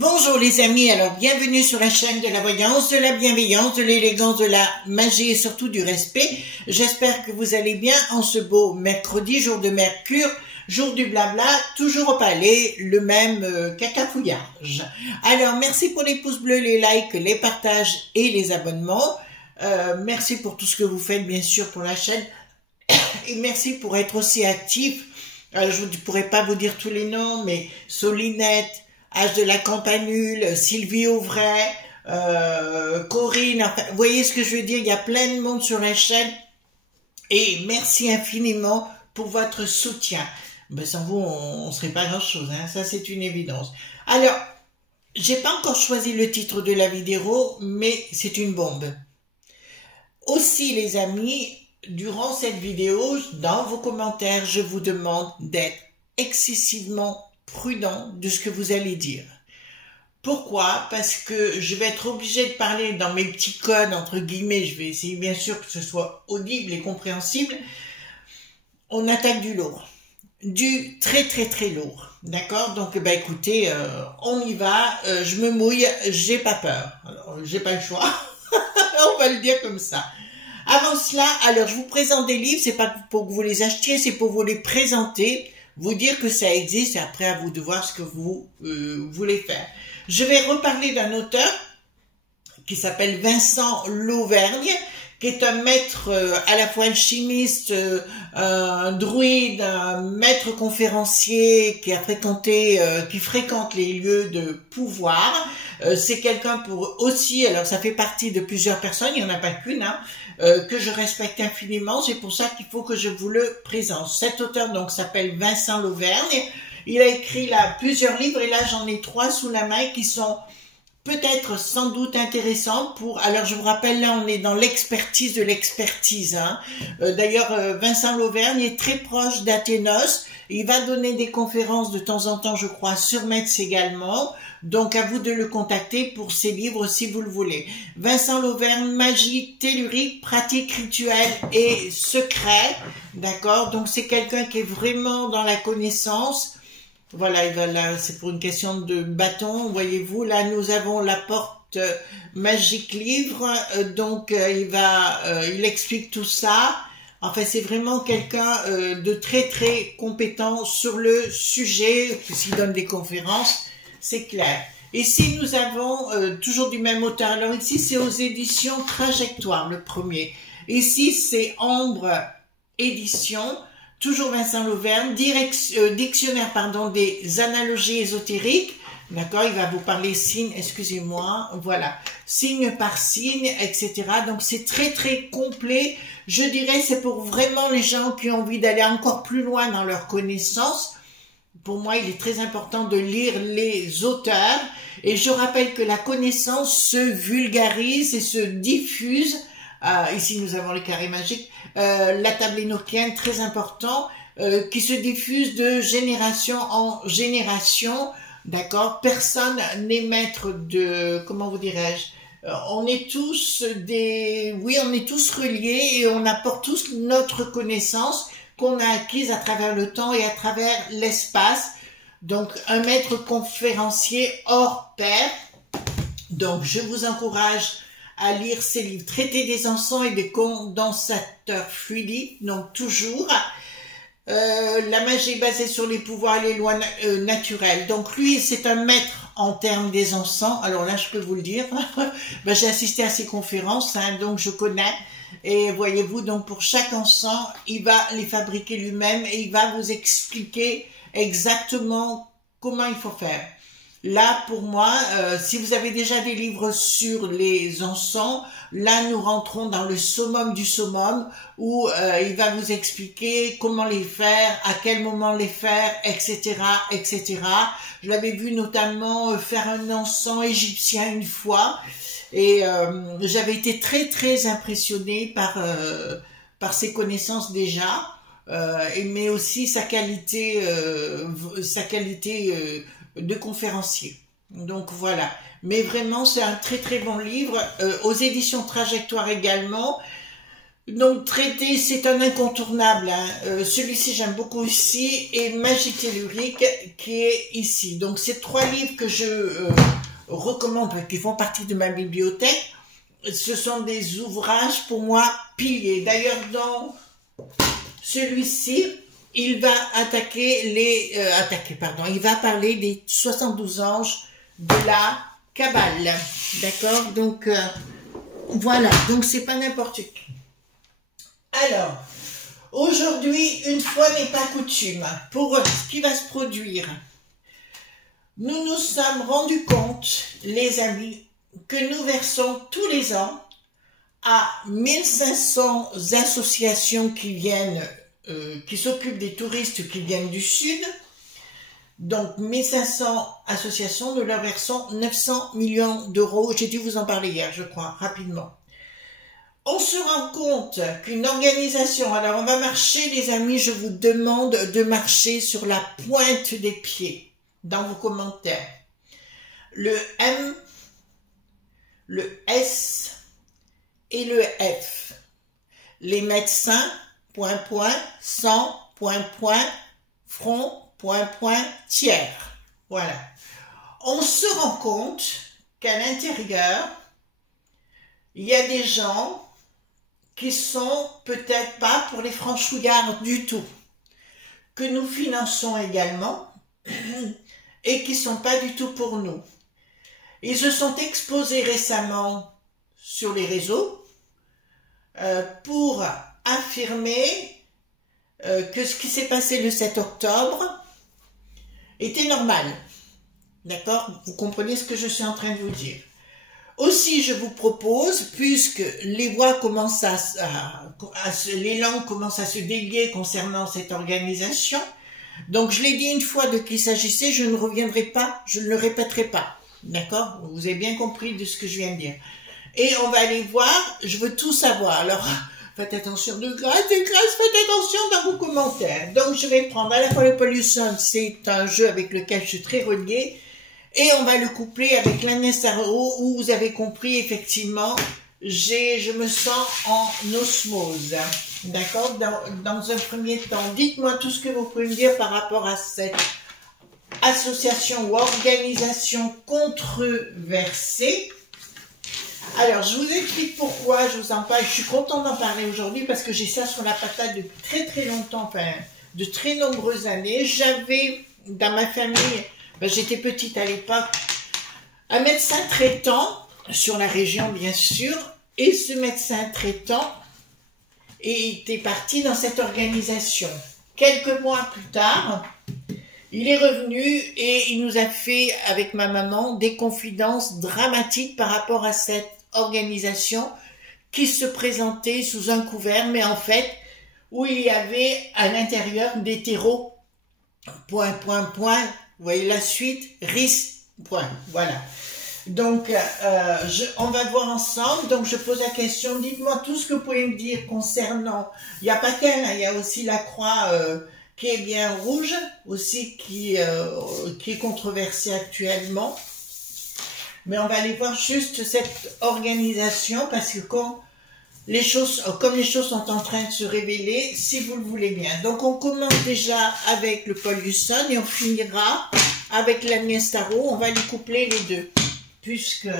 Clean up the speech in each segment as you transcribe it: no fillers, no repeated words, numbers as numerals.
Bonjour les amis, alors bienvenue sur la chaîne de la voyance, de la bienveillance, de l'élégance, de la magie et surtout du respect. J'espère que vous allez bien en ce beau mercredi, jour de Mercure, jour du blabla, toujours au palais, le même cacafouillage. Alors merci pour les pouces bleus, les likes, les partages et les abonnements. Merci pour tout ce que vous faites bien sûr pour la chaîne et merci pour être aussi actif. Alors, je ne pourrais pas vous dire tous les noms, mais Solinette, H de la Campanule, Sylvie Auvray, Corinne, enfin, vous voyez ce que je veux dire, il y a plein de monde sur la chaîne et merci infiniment pour votre soutien. Ben, sans vous, on ne serait pas grand chose, hein, ça c'est une évidence. Alors, j'ai pas encore choisi le titre de la vidéo, mais c'est une bombe. Aussi les amis, durant cette vidéo, dans vos commentaires, je vous demande d'être excessivement prudent de ce que vous allez dire. Pourquoi? Parce que je vais être obligée de parler dans mes petits codes, entre guillemets, je vais essayer bien sûr que ce soit audible et compréhensible. On attaque du lourd, du très lourd, d'accord? Donc bah écoutez, on y va, je me mouille, j'ai pas peur, alors j'ai pas le choix, on va le dire comme ça. Avant cela, alors je vous présente des livres, c'est pas pour que vous les achetiez, c'est pour vous les présenter, vous dire que ça existe et après à vous de voir ce que vous voulez faire. Je vais reparler d'un auteur qui s'appelle Vincent Lauvergne, qui est un maître à la fois alchimiste, un druide, un maître conférencier qui a fréquenté, qui fréquente les lieux de pouvoir. C'est quelqu'un pour aussi, alors ça fait partie de plusieurs personnes, il n'y en a pas qu'une, hein, que je respecte infiniment, c'est pour ça qu'il faut que je vous le présente. Cet auteur donc s'appelle Vincent Lauvergne, il a écrit là plusieurs livres et là j'en ai 3 sous la main qui sont peut-être sans doute intéressants pour, alors je vous rappelle là on est dans l'expertise de l'expertise, hein. D'ailleurs Vincent Lauvergne est très proche d'Athénos, il va donner des conférences de temps en temps je crois sur Metz également, donc à vous de le contacter pour ses livres si vous le voulez. Vincent Lauvergne, magie, tellurique, pratique rituelle et secret, d'accord, donc c'est quelqu'un qui est vraiment dans la connaissance. Voilà, là, c'est pour une question de bâton, voyez-vous, là nous avons la porte magique livre, donc il explique tout ça. Enfin, c'est vraiment quelqu'un de très compétent sur le sujet, puisqu'il donne des conférences, c'est clair. Ici, nous avons toujours du même auteur. Alors ici, c'est aux éditions Trajectoire, le premier. Ici, c'est Ambre Édition. Toujours Vincent Lauvergne, dictionnaire pardon, des analogies ésotériques, d'accord, il va vous parler signe, excusez-moi, voilà, signe par signe, etc. Donc c'est très complet, je dirais c'est pour vraiment les gens qui ont envie d'aller encore plus loin dans leur connaissance. Pour moi, il est très important de lire les auteurs, et je rappelle que la connaissance se vulgarise et se diffuse. Ici, nous avons les carrés magiques, la table énochienne, très important, qui se diffuse de génération en génération, d'accord? Personne n'est maître de, comment vous dirais-je, on est tous on est tous reliés et on apporte tous notre connaissance qu'on a acquise à travers le temps et à travers l'espace. Donc, un maître conférencier hors pair. Donc, je vous encourage à lire ces livres, Traité des encens et des condensateurs fluidiques, donc toujours. La magie est basée sur les pouvoirs et les lois naturelles. Donc lui, c'est un maître en termes des encens. Alors là, je peux vous le dire, ben, j'ai assisté à ses conférences, hein, donc je connais. Et voyez-vous, donc pour chaque encens, il va les fabriquer lui-même et il va vous expliquer exactement comment il faut faire. Là, pour moi, si vous avez déjà des livres sur les encens, là, nous rentrons dans le summum du summum, où il va vous expliquer comment les faire, à quel moment les faire, etc., etc. Je l'avais vu notamment faire un encens égyptien une fois, et j'avais été très, très impressionnée par ses connaissances déjà, mais aussi sa qualité de conférencier. Donc voilà. Mais vraiment, c'est un très très bon livre, aux éditions Trajectoire également. Donc traité, c'est un incontournable. Hein. Celui-ci, j'aime beaucoup aussi, et Magie tellurique qui est ici. Donc c'est 3 livres que je recommande, qui font partie de ma bibliothèque. Ce sont des ouvrages pour moi piliers. D'ailleurs, dans celui-ci, il va il va parler des 72 anges de la Kabbale. D'accord? Donc, voilà. Donc, c'est pas n'importe qui. Alors, aujourd'hui, une fois n'est pas coutume, pour ce qui va se produire, nous nous sommes rendus compte, les amis, que nous versons tous les ans à 1500 associations qui viennent, qui s'occupent des touristes qui viennent du sud. Donc 1500 associations, nous leur versons 900 millions d'euros. J'ai dû vous en parler hier, je crois, rapidement. On se rend compte qu'une organisation, alors on va marcher, les amis, je vous demande de marcher sur la pointe des pieds dans vos commentaires. Le M, le S et le F. Les médecins, point, point, sang, point, point, front, point, point, tiers. Voilà. On se rend compte qu'à l'intérieur, il y a des gens qui sont peut-être pas pour les franchouillards du tout, que nous finançons également, et qui sont pas du tout pour nous. Ils se sont exposés récemment sur les réseaux pour affirmer que ce qui s'est passé le 7 octobre était normal. D'accord? Vous comprenez ce que je suis en train de vous dire. Aussi, je vous propose, puisque les voix commencent les langues commencent à se délier concernant cette organisation, donc je l'ai dit une fois de qui il s'agissait, je ne reviendrai pas, je ne le répéterai pas. D'accord? Vous avez bien compris de ce que je viens de dire. Et on va aller voir, je veux tout savoir. Alors, faites attention faites attention dans vos commentaires. Donc, je vais prendre à la fois le Pollution, c'est un jeu avec lequel je suis très reliée, et on va le coupler avec l'Agnès Tarot, où vous avez compris, effectivement, je me sens en osmose. D'accord? Dans un premier temps, dites-moi tout ce que vous pouvez me dire par rapport à cette association ou organisation controversée. Alors, je vous explique pourquoi je vous en parle. Je suis contente d'en parler aujourd'hui parce que j'ai ça sur la patate depuis très très longtemps, enfin, de très nombreuses années. J'avais dans ma famille, j'étais petite à l'époque, un médecin traitant sur la région bien sûr, et ce médecin traitant était parti dans cette organisation. Quelques mois plus tard, il est revenu et il nous a fait, avec ma maman, des confidences dramatiques par rapport à cette organisation qui se présentait sous un couvert, mais en fait, où il y avait à l'intérieur des terreaux, point, point, point, vous voyez la suite, RIS, point, voilà. Donc, on va voir ensemble, donc je pose la question, dites-moi tout ce que vous pouvez me dire concernant, il n'y a pas qu'elle, hein, il y a aussi la croix qui est bien rouge, aussi qui est controversée actuellement. Mais on va aller voir juste cette organisation, parce que comme les choses sont en train de se révéler, si vous le voulez bien. Donc on commence déjà avec le Paul Husson et on finira avec l'Agnès Tarot. On va les coupler les deux, puisque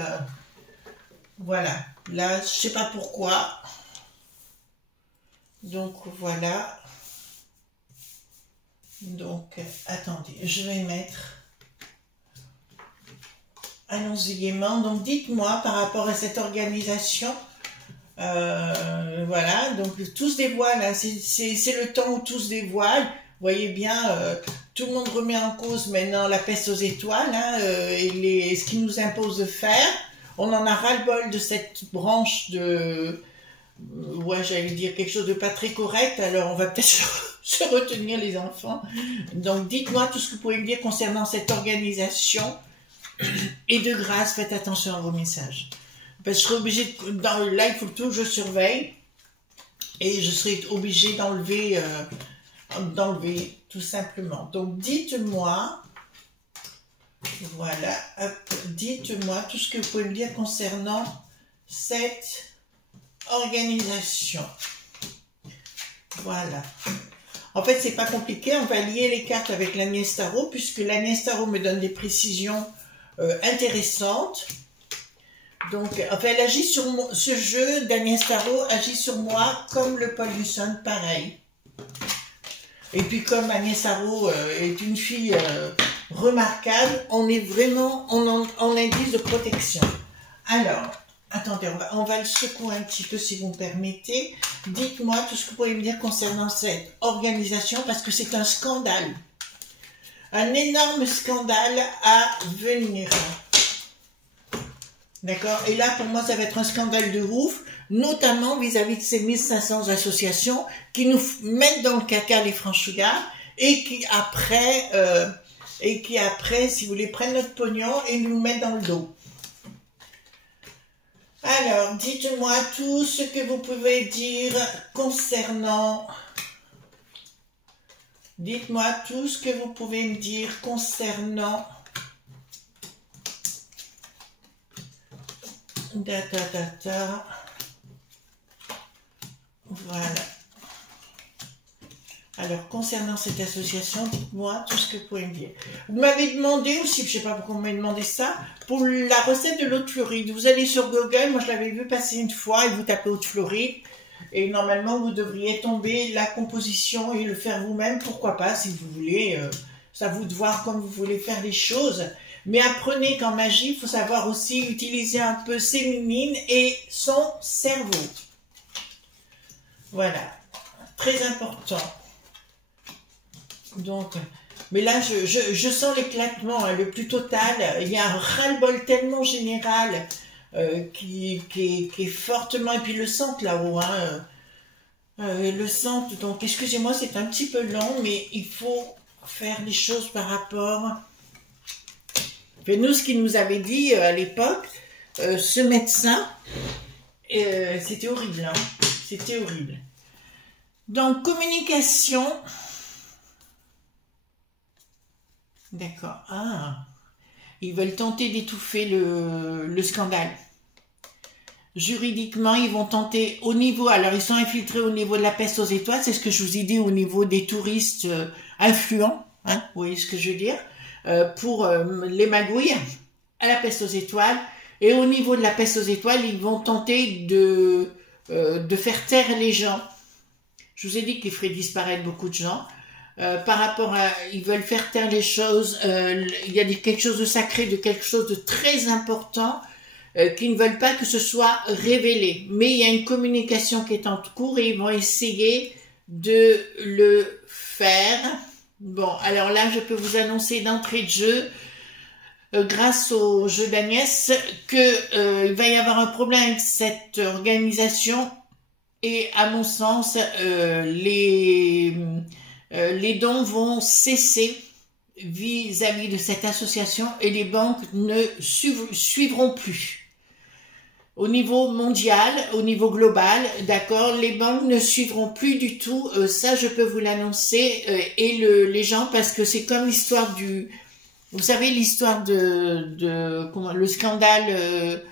voilà, là je sais pas pourquoi. Donc voilà. Donc attendez, je vais mettre. Allons-y gaiement. Donc dites-moi par rapport à cette organisation. Voilà, donc tout se dévoile, hein. C'est le temps où tout se dévoile. Vous voyez bien, tout le monde remet en cause maintenant la peste aux étoiles, hein, et ce qu'ils nous impose de faire. On en a ras-le-bol de cette branche de... ouais, j'allais dire quelque chose de pas très correct, alors on va peut-être se retenir les enfants. Donc dites-moi tout ce que vous pouvez me dire concernant cette organisation. Et de grâce, faites attention à vos messages. Parce que je serai obligée, là il faut que je surveille. Et je serai obligée d'enlever tout simplement. Donc dites-moi, voilà, dites-moi tout ce que vous pouvez me dire concernant cette organisation. Voilà. En fait, c'est pas compliqué, on va lier les cartes avec l'Agnès Tarot, puisque l'Agnès Tarot me donne des précisions intéressantes. Donc, enfin, elle agit sur moi, ce jeu d'Agnès Tarot agit sur moi comme le Paul Husson, pareil. Et puis comme Agnès Tarot est une fille remarquable, on est vraiment en indice de protection. Alors, attendez, on va le secouer un petit peu si vous me permettez. Dites-moi tout ce que vous pouvez me dire concernant cette organisation, parce que c'est un scandale. Un énorme scandale à venir. D'accord? Et là, pour moi, ça va être un scandale de ouf, notamment vis-à-vis de ces 1500 associations qui nous mettent dans le caca les franchouillards et qui après, si vous voulez, prennent notre pognon et nous mettent dans le dos. Alors, dites-moi tout ce que vous pouvez dire concernant... Dites-moi tout ce que vous pouvez me dire concernant... Voilà. Alors, concernant cette association, dites-moi tout ce que vous pouvez me dire. Vous m'avez demandé aussi, je ne sais pas pourquoi vous m'avez demandé ça, pour la recette de l'eau de Floride. Vous allez sur Google, moi je l'avais vu passer une fois, et vous tapez eau de Floride, et normalement vous devriez tomber la composition et le faire vous-même, pourquoi pas, si vous voulez. C'est à vous de voir comme vous voulez faire les choses. Mais apprenez qu'en magie, il faut savoir aussi utiliser un peu ses mimines et son cerveau. Voilà, très important. Donc, mais là, je sens l'éclatement, hein, le plus total. Il y a un ras-le-bol tellement général qui est fortement... Et puis le centre là-haut, hein, le centre. Donc, excusez-moi, c'est un petit peu long, mais il faut faire les choses par rapport... Et nous, ce qu'il nous avait dit à l'époque, ce médecin, c'était horrible, hein, c'était horrible. Donc, communication... D'accord. Ah, ils veulent tenter d'étouffer le scandale. Juridiquement, ils vont tenter au niveau... Alors, ils sont infiltrés au niveau de la peste aux étoiles. C'est ce que je vous ai dit au niveau des touristes influents. Hein, vous voyez ce que je veux dire, pour les magouilles à la peste aux étoiles. Et au niveau de la peste aux étoiles, ils vont tenter de faire taire les gens. Je vous ai dit qu'ils feraient disparaître beaucoup de gens. Par rapport à... Ils veulent faire taire les choses. Il y a quelque chose de sacré, de quelque chose de très important qui ne veulent pas que ce soit révélé. Mais il y a une communication qui est en cours et ils vont essayer de le faire. Bon, alors là, je peux vous annoncer d'entrée de jeu, grâce au jeu d'Agnès, que il va y avoir un problème avec cette organisation et à mon sens, les dons vont cesser vis-à-vis de cette association et les banques ne suivront plus. Au niveau mondial, au niveau global, d'accord, les banques ne suivront plus du tout, ça je peux vous l'annoncer, et les gens, parce que c'est comme l'histoire du... Vous savez l'histoire comment, le scandale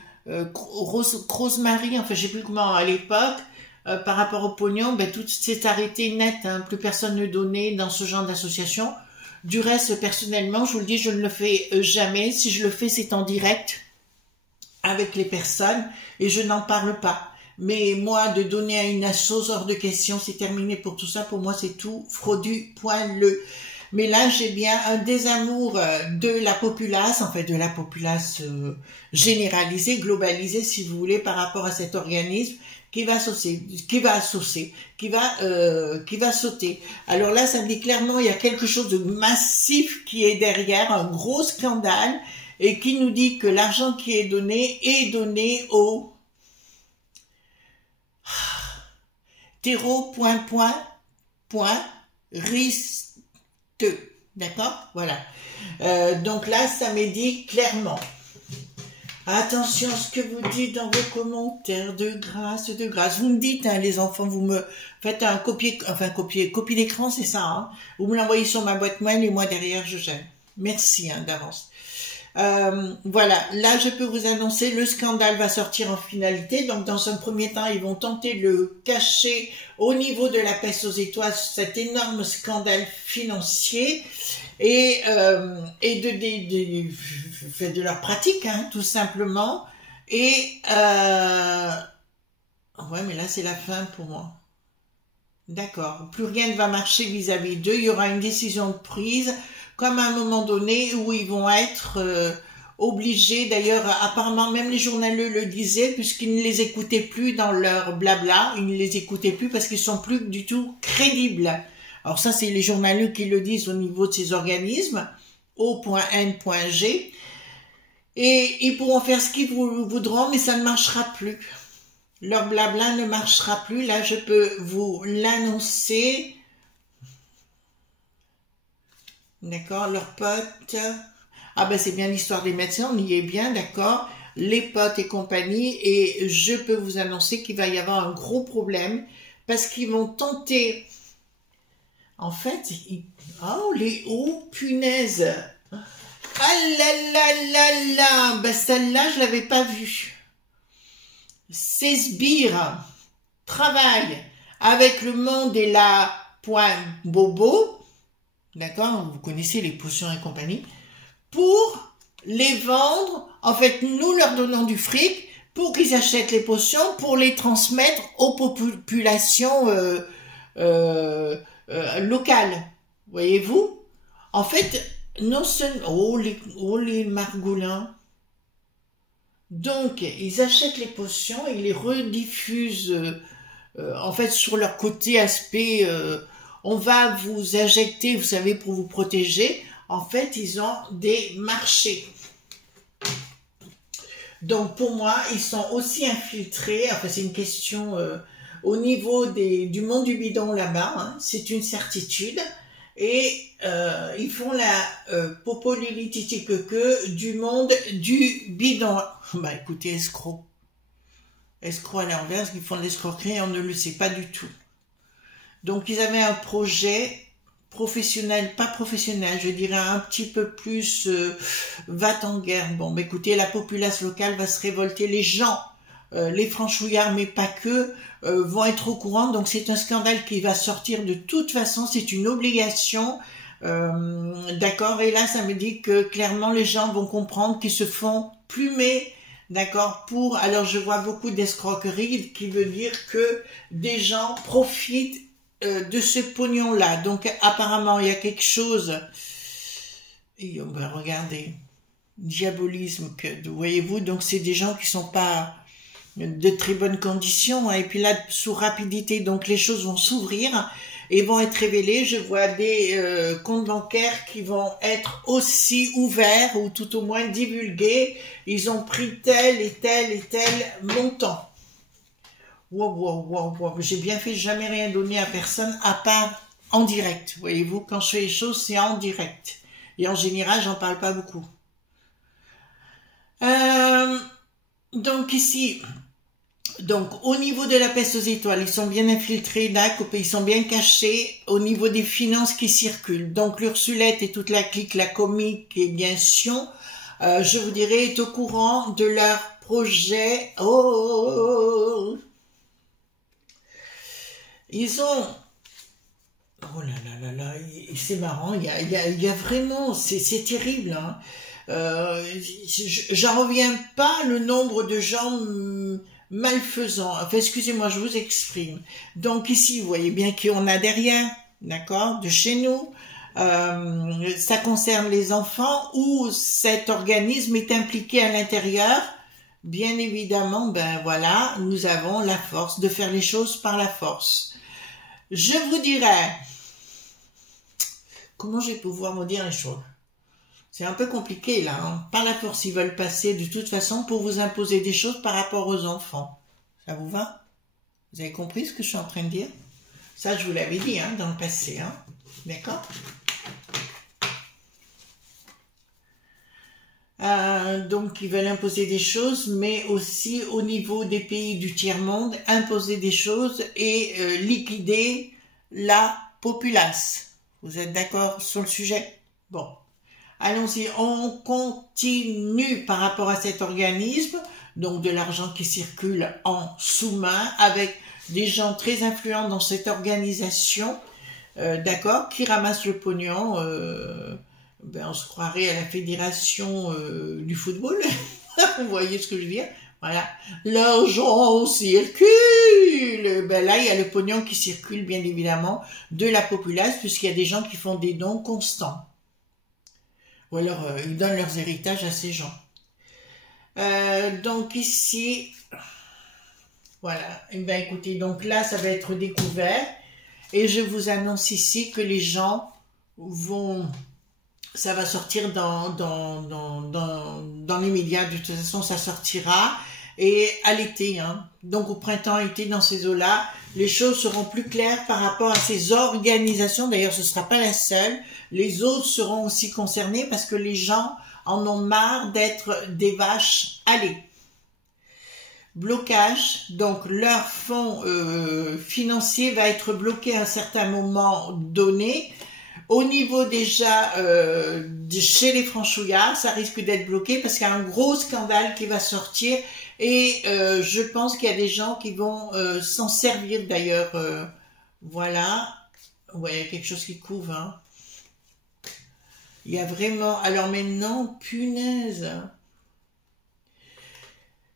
Rosemary, enfin je sais plus comment à l'époque, par rapport au pognon, ben, tout s'est arrêté net, hein, plus personne ne donnait dans ce genre d'association. Du reste, personnellement, je vous le dis, je ne le fais jamais. Si je le fais, c'est en direct avec les personnes et je n'en parle pas. Mais moi, de donner à une asso hors de question, c'est terminé pour tout ça. Pour moi, c'est tout fraudu, poileux. Mais là, j'ai bien un désamour de la populace, en fait, de la populace généralisée, globalisée, si vous voulez, par rapport à cet organisme qui va sauter. Alors là, ça me dit clairement, il y a quelque chose de massif qui est derrière, un gros scandale, et qui nous dit que l'argent qui est donné au terreau, risteux. D'accord? Voilà. Donc là, ça me dit clairement. Attention à ce que vous dites dans vos commentaires, de grâce, de grâce. Vous me dites, hein, les enfants, vous me faites un copie d'écran, c'est ça, hein. Vous me l'envoyez sur ma boîte mail et moi derrière, je gère. Merci, hein, d'avance. Voilà, là je peux vous annoncer, le scandale va sortir en finalité. Donc dans un premier temps, ils vont tenter de le cacher au niveau de la peste aux étoiles, cet énorme scandale financier et de leur pratique, hein, tout simplement. Et ouais, mais là c'est la fin pour moi. D'accord, plus rien ne va marcher vis-à-vis d'eux. Il y aura une décision prise, comme à un moment donné où ils vont être obligés. D'ailleurs, apparemment, même les journaleux le disaient, puisqu'ils ne les écoutaient plus dans leur blabla. Ils ne les écoutaient plus parce qu'ils sont plus du tout crédibles. Alors ça, c'est les journaleux qui le disent au niveau de ces organismes, O.N.G. Et ils pourront faire ce qu'ils voudront, mais ça ne marchera plus. Leur blabla ne marchera plus. Là, je peux vous l'annoncer. D'accord, leurs potes. Ah ben c'est bien l'histoire des médecins, on y est bien, d'accord. Les potes et compagnie. Et je peux vous annoncer qu'il va y avoir un gros problème parce qu'ils vont tenter. En fait, oh punaise. Ah là là là là. Ben celle-là, je l'avais pas vue. Ces sbires travaillent avec le monde et la bobo, d'accord, vous connaissez les potions et compagnie, pour les vendre. En fait, nous leur donnons du fric pour qu'ils achètent les potions, pour les transmettre aux populations locales. Voyez-vous? En fait, non seulement... Oh les margoulins. Donc, ils achètent les potions et ils les rediffusent, en fait, sur leur côté aspect, on va vous injecter, vous savez, pour vous protéger. En fait, ils ont des marchés. Donc, pour moi, ils sont aussi infiltrés, enfin, c'est une question au niveau du monde du bidon là-bas, hein, c'est une certitude. Et ils font la popolilitique du monde du bidon. Bah écoutez, escrocs. Escrocs à l'inverse, ils font de l'escroquerie, on ne le sait pas du tout. Donc ils avaient un projet professionnel, pas professionnel, je dirais un petit peu plus va-t-en-guerre. Bon, bah écoutez, la populace locale va se révolter, les gens, les franchouillards, mais pas que, vont être au courant. Donc c'est un scandale qui va sortir de toute façon, c'est une obligation, d'accord. Et là ça me dit que clairement les gens vont comprendre qu'ils se font plumer, d'accord, pour, alors je vois beaucoup d'escroqueries, qui veut dire que des gens profitent de ce pognon là. Donc apparemment il y a quelque chose, et ben, regardez, diabolisme, que voyez-vous. Donc c'est des gens qui sont pas de très bonnes conditions, hein. Et puis là, sous rapidité, donc les choses vont s'ouvrir et vont être révélées. Je vois des comptes bancaires qui vont être aussi ouverts ou tout au moins divulgués. Ils ont pris tel et tel et tel montant. Wow. J'ai bien fait, jamais rien donné à personne à part en direct. Voyez-vous, quand je fais les choses, c'est en direct. Et en général, j'en parle pas beaucoup. Donc ici... Donc, au niveau de la peste aux étoiles, ils sont bien infiltrés, d'accord, ils sont bien cachés au niveau des finances qui circulent. Donc, l'Ursulette et toute la clique, la comique et bien Sion, je vous dirais, est au courant de leur projet. Oh, ils ont... Oh là, c'est marrant, il y a vraiment... C'est terrible, hein. J'en reviens pas le nombre de gens... malfaisant, enfin excusez-moi, je vous exprime. Donc ici, vous voyez bien qu'on a derrière, d'accord, de chez nous, ça concerne les enfants où cet organisme est impliqué à l'intérieur, bien évidemment, ben voilà, nous avons la force de faire les choses par la force. Je vous dirais, comment je vais pouvoir vous dire les choses? C'est un peu compliqué là, hein. Par la force, ils veulent passer de toute façon pour vous imposer des choses par rapport aux enfants. Ça vous va? Vous avez compris ce que je suis en train de dire? Ça, je vous l'avais dit hein, dans le passé, hein. D'accord? Donc, ils veulent imposer des choses, mais aussi au niveau des pays du tiers-monde, imposer des choses et liquider la populace. Vous êtes d'accord sur le sujet? Bon, allons-y. On continue par rapport à cet organisme, donc de l'argent qui circule en sous-main, avec des gens très influents dans cette organisation, d'accord, qui ramassent le pognon. Ben, on se croirait à la fédération du football. Vous voyez ce que je veux dire? Voilà. L'argent circule. Ben là, il y a le pognon qui circule, bien évidemment, de la populace, puisqu'il y a des gens qui font des dons constants. Ou alors, ils donnent leurs héritages à ces gens. Donc ici, voilà. Et ben écoutez, donc là, ça va être découvert. Et je vous annonce ici que les gens vont... Ça va sortir dans les médias, de toute façon ça sortira, et à l'été, hein. Donc au printemps, été, dans ces eaux-là, les choses seront plus claires par rapport à ces organisations. D'ailleurs, ce ne sera pas la seule, les autres seront aussi concernés parce que les gens en ont marre d'être des vaches à lait. Blocage, donc leur fonds financier va être bloqué à un certain moment donné. Au niveau déjà chez les franchouillards, ça risque d'être bloqué parce qu'il y a un gros scandale qui va sortir et je pense qu'il y a des gens qui vont s'en servir d'ailleurs. Voilà, ouais, il y a quelque chose qui couvre. Hein. Il y a vraiment... Alors maintenant, punaise.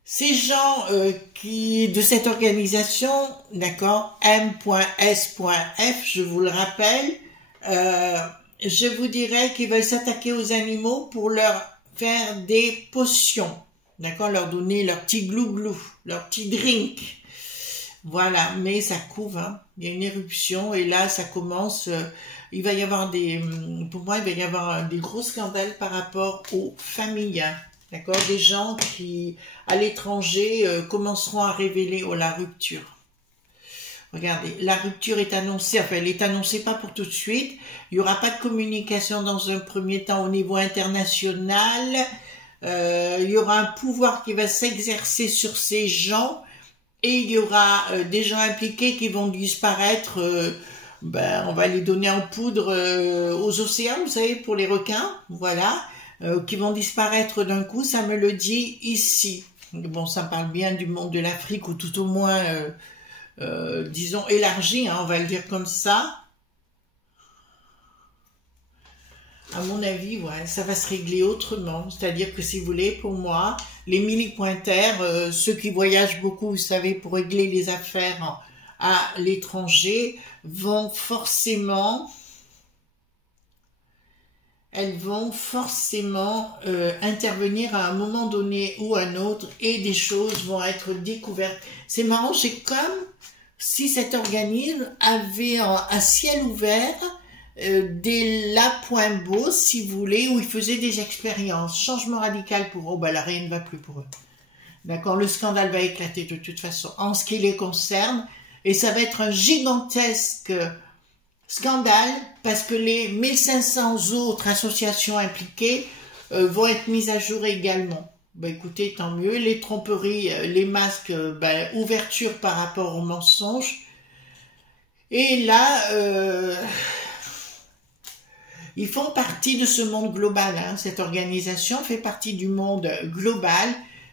Ces gens qui de cette organisation, d'accord, M.S.F, je vous le rappelle, je vous dirais qu'ils veulent s'attaquer aux animaux pour leur faire des potions, d'accord, leur donner leur petit glouglou, leur petit drink, voilà, mais ça couvre, hein. Il y a une éruption et là ça commence, il va y avoir pour moi il va y avoir des gros scandales par rapport aux familles, hein. D'accord, des gens qui à l'étranger commenceront à révéler la rupture. Regardez, la rupture est annoncée, enfin elle est annoncée pas pour tout de suite, il n'y aura pas de communication dans un premier temps au niveau international, il y aura un pouvoir qui va s'exercer sur ces gens et il y aura des gens impliqués qui vont disparaître, ben, on va les donner en poudre aux océans, vous savez, pour les requins, voilà, qui vont disparaître d'un coup, ça me le dit ici. Bon, ça parle bien du monde de l'Afrique ou tout au moins... disons élargi, hein, on va le dire comme ça. À mon avis, ouais, ça va se régler autrement. C'est-à-dire que si vous voulez, pour moi, les millipointaires, ceux qui voyagent beaucoup, vous savez, pour régler les affaires à l'étranger, vont forcément... Elles vont forcément intervenir à un moment donné ou à un autre et des choses vont être découvertes. C'est marrant, c'est comme si cet organisme avait un ciel ouvert des Lapointe-Beauce, si vous voulez, où ils faisaient des expériences. Changement radical pour eux, ben là, rien ne va plus pour eux. D'accord, le scandale va éclater de toute façon en ce qui les concerne et ça va être un gigantesque... scandale parce que les 1500 autres associations impliquées vont être mises à jour également. Ben écoutez, tant mieux. Les tromperies, les masques, ben, ouverture par rapport aux mensonges. Et là, ils font partie de ce monde global. Hein. Cette organisation fait partie du monde global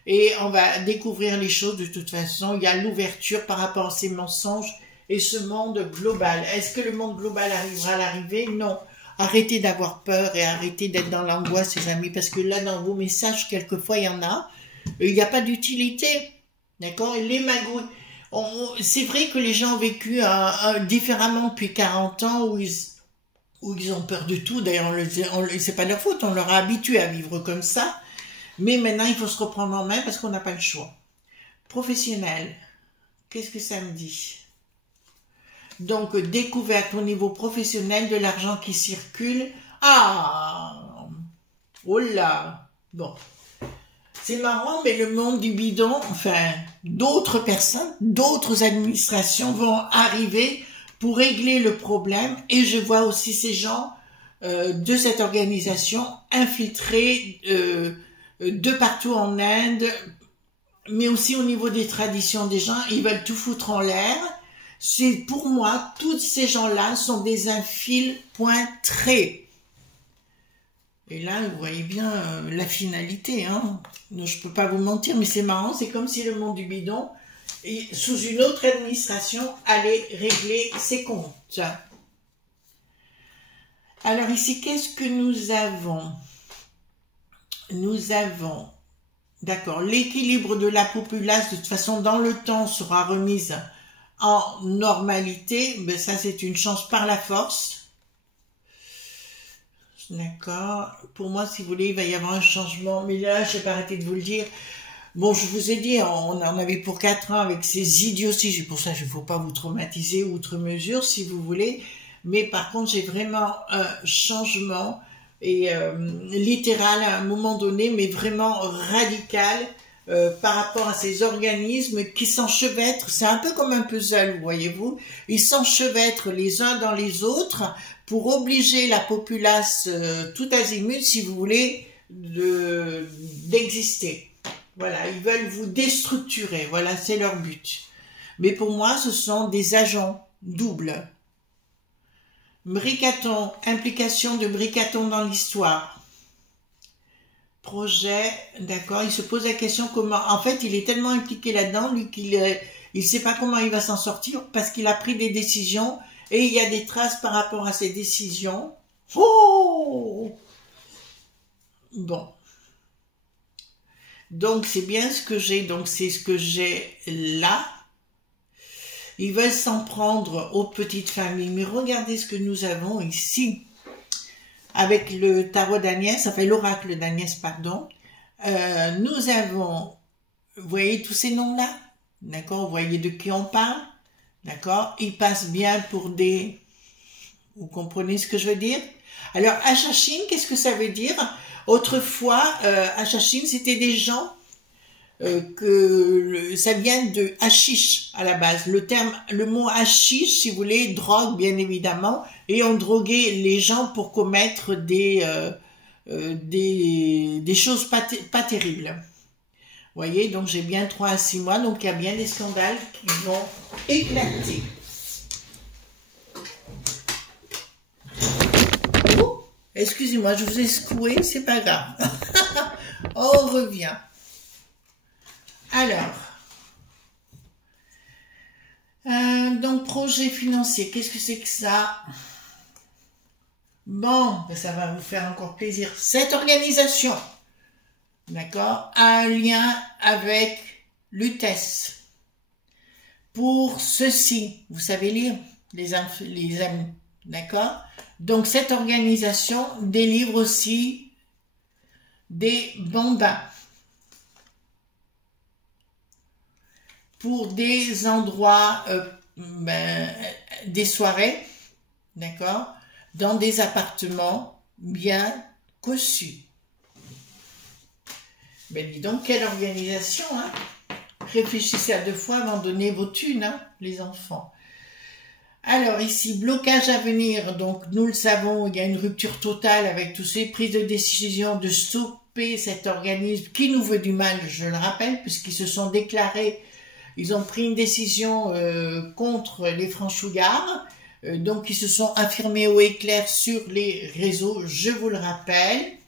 et on va découvrir les choses de toute façon. Il y a l'ouverture par rapport à ces mensonges et ce monde global. Est-ce que le monde global arrivera à l'arrivée? Non. Arrêtez d'avoir peur et arrêtez d'être dans l'angoisse, les amis, parce que là, dans vos messages, quelquefois, il y en a. Il n'y a pas d'utilité. D'accord? Et les magouilles. C'est vrai que les gens ont vécu différemment depuis 40 ans où ils ont peur de tout. D'ailleurs, c'est pas leur faute. On leur a habitué à vivre comme ça. Mais maintenant, il faut se reprendre en main parce qu'on n'a pas le choix. Professionnel, qu'est-ce que ça me dit? Donc, découverte au niveau professionnel de l'argent qui circule. Ah! Oh là! Bon. C'est marrant, mais le monde du bidon, enfin, d'autres personnes, d'autres administrations vont arriver pour régler le problème. Et je vois aussi ces gens de cette organisation infiltrés de partout en Inde, mais aussi au niveau des traditions des gens. Ils veulent tout foutre en l'air. C'est pour moi, tous ces gens-là sont des infiltrés. Et là, vous voyez bien la finalité. Hein. Je peux pas vous mentir, mais c'est marrant. C'est comme si le monde du bidon, sous une autre administration, allait régler ses comptes. Alors ici, qu'est-ce que nous avons? Nous avons, d'accord, l'équilibre de la populace, de toute façon, dans le temps, sera remise en normalité. Ben, ça, c'est une chance par la force. D'accord. Pour moi, si vous voulez, il va y avoir un changement. Mais là, je n'ai pas arrêté de vous le dire. Bon, je vous ai dit, on en avait pour 4 ans avec ces idioties. Pour ça, il ne faut pas vous traumatiser outre mesure, si vous voulez. Mais par contre, j'ai vraiment un changement et littéral à un moment donné, mais vraiment radical par rapport à ces organismes qui s'enchevêtrent. C'est un peu comme un puzzle, voyez-vous. Ils s'enchevêtrent les uns dans les autres pour obliger la populace tout azimut, si vous voulez, d'exister. Voilà, ils veulent vous déstructurer. Voilà, c'est leur but. Mais pour moi, ce sont des agents doubles. Bricaton, implication de Bricaton dans l'histoire. Projet, d'accord, il se pose la question comment... En fait, il est tellement impliqué là-dedans, lui, qu'il ne sait pas comment il va s'en sortir parce qu'il a pris des décisions et il y a des traces par rapport à ces décisions. Oh! Bon. Donc, c'est bien ce que j'ai. Donc, c'est ce que j'ai là. Ils veulent s'en prendre aux petites familles. Mais regardez ce que nous avons ici. Avec le tarot d'Agnès, enfin l'oracle d'Agnès, pardon. Nous avons, vous voyez tous ces noms-là? D'accord? Vous voyez de qui on parle? D'accord? Ils passent bien pour des... Vous comprenez ce que je veux dire? Alors, Achachine, qu'est-ce que ça veut dire? Autrefois, Achachine, c'était des gens ça vient de hashish à la base. Le mot hashish, si vous voulez, drogue, bien évidemment, et on droguait les gens pour commettre des choses pas terribles. Vous voyez, donc j'ai bien 3 à 6 mois, donc il y a bien des scandales qui vont éclater. Oh, excusez-moi, je vous ai secoué, c'est pas grave. On revient. Alors, donc projet financier, qu'est-ce que c'est que ça? Bon, ben ça va vous faire encore plaisir. Cette organisation, d'accord, a un lien avec l'UTES. Pour ceci, vous savez lire les amis, d'accord? Donc cette organisation délivre aussi des mandats pour des endroits, des soirées, d'accord, dans des appartements bien cossus. Ben dis donc, quelle organisation, hein? Réfléchissez à 2 fois avant de donner vos thunes, hein, les enfants. Alors ici, blocage à venir, donc nous le savons, il y a une rupture totale avec toutes ces prises de décision de stopper cet organisme qui nous veut du mal, je le rappelle, puisqu'ils se sont déclarés. Ils ont pris une décision contre les franchouillards, donc ils se sont affirmés haut et clair sur les réseaux, je vous le rappelle.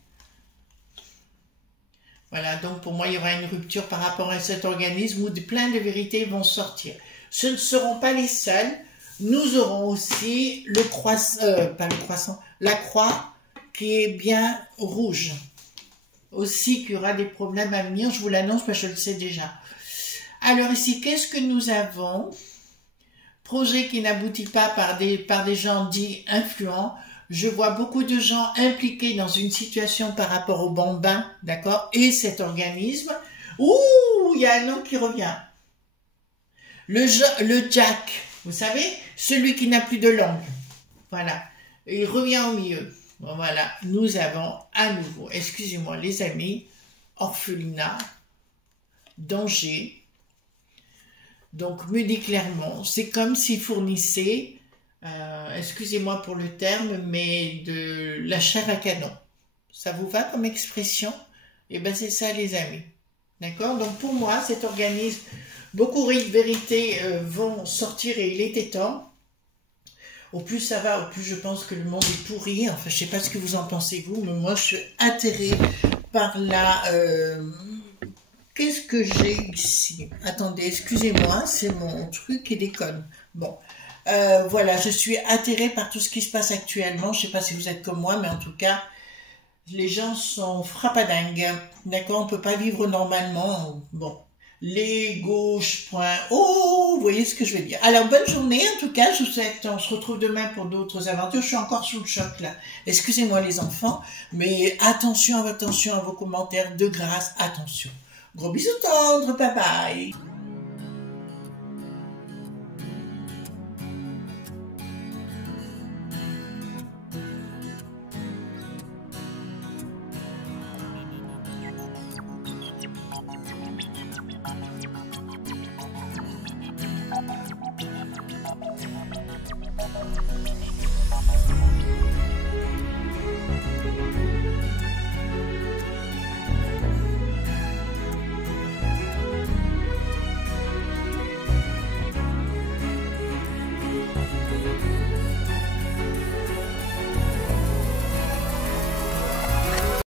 Voilà, donc pour moi, il y aura une rupture par rapport à cet organisme où plein de vérités vont sortir. Ce ne seront pas les seuls. Nous aurons aussi le la croix qui est bien rouge. Aussi qu'il y aura des problèmes à venir, je vous l'annonce, mais je le sais déjà. Alors ici, qu'est-ce que nous avons? Projet qui n'aboutit pas par des gens dits influents. Je vois beaucoup de gens impliqués dans une situation par rapport au bambin, d'accord, et cet organisme. Ouh, il y a un nom qui revient. Le Jack, vous savez, celui qui n'a plus de langue. Voilà, il revient au milieu. Bon, voilà, nous avons à nouveau, excusez-moi les amis, orphelinat, danger. Donc, me dit clairement, c'est comme s'il fournissait, excusez-moi pour le terme, mais de la chair à canon. Ça vous va comme expression? Eh bien, c'est ça les amis. D'accord? Donc, pour moi, cet organisme, beaucoup de vérités vont sortir et il était temps. Au plus ça va, au plus je pense que le monde est pourri. Enfin, je sais pas ce que vous en pensez vous, mais moi je suis atterrée par la... Qu'est-ce que j'ai ici? Attendez, excusez-moi, c'est mon truc qui déconne. Bon, voilà, je suis atterrée par tout ce qui se passe actuellement. Je sais pas si vous êtes comme moi, mais en tout cas, les gens sont frappadingues. D'accord, on peut pas vivre normalement. Bon. Les gauches, point. Oh, vous voyez ce que je veux dire. Alors, bonne journée, en tout cas, je vous souhaite, on se retrouve demain pour d'autres aventures. Je suis encore sous le choc, là. Excusez-moi, les enfants, mais attention à vos commentaires, de grâce, attention. Gros bisous tendres, bye bye.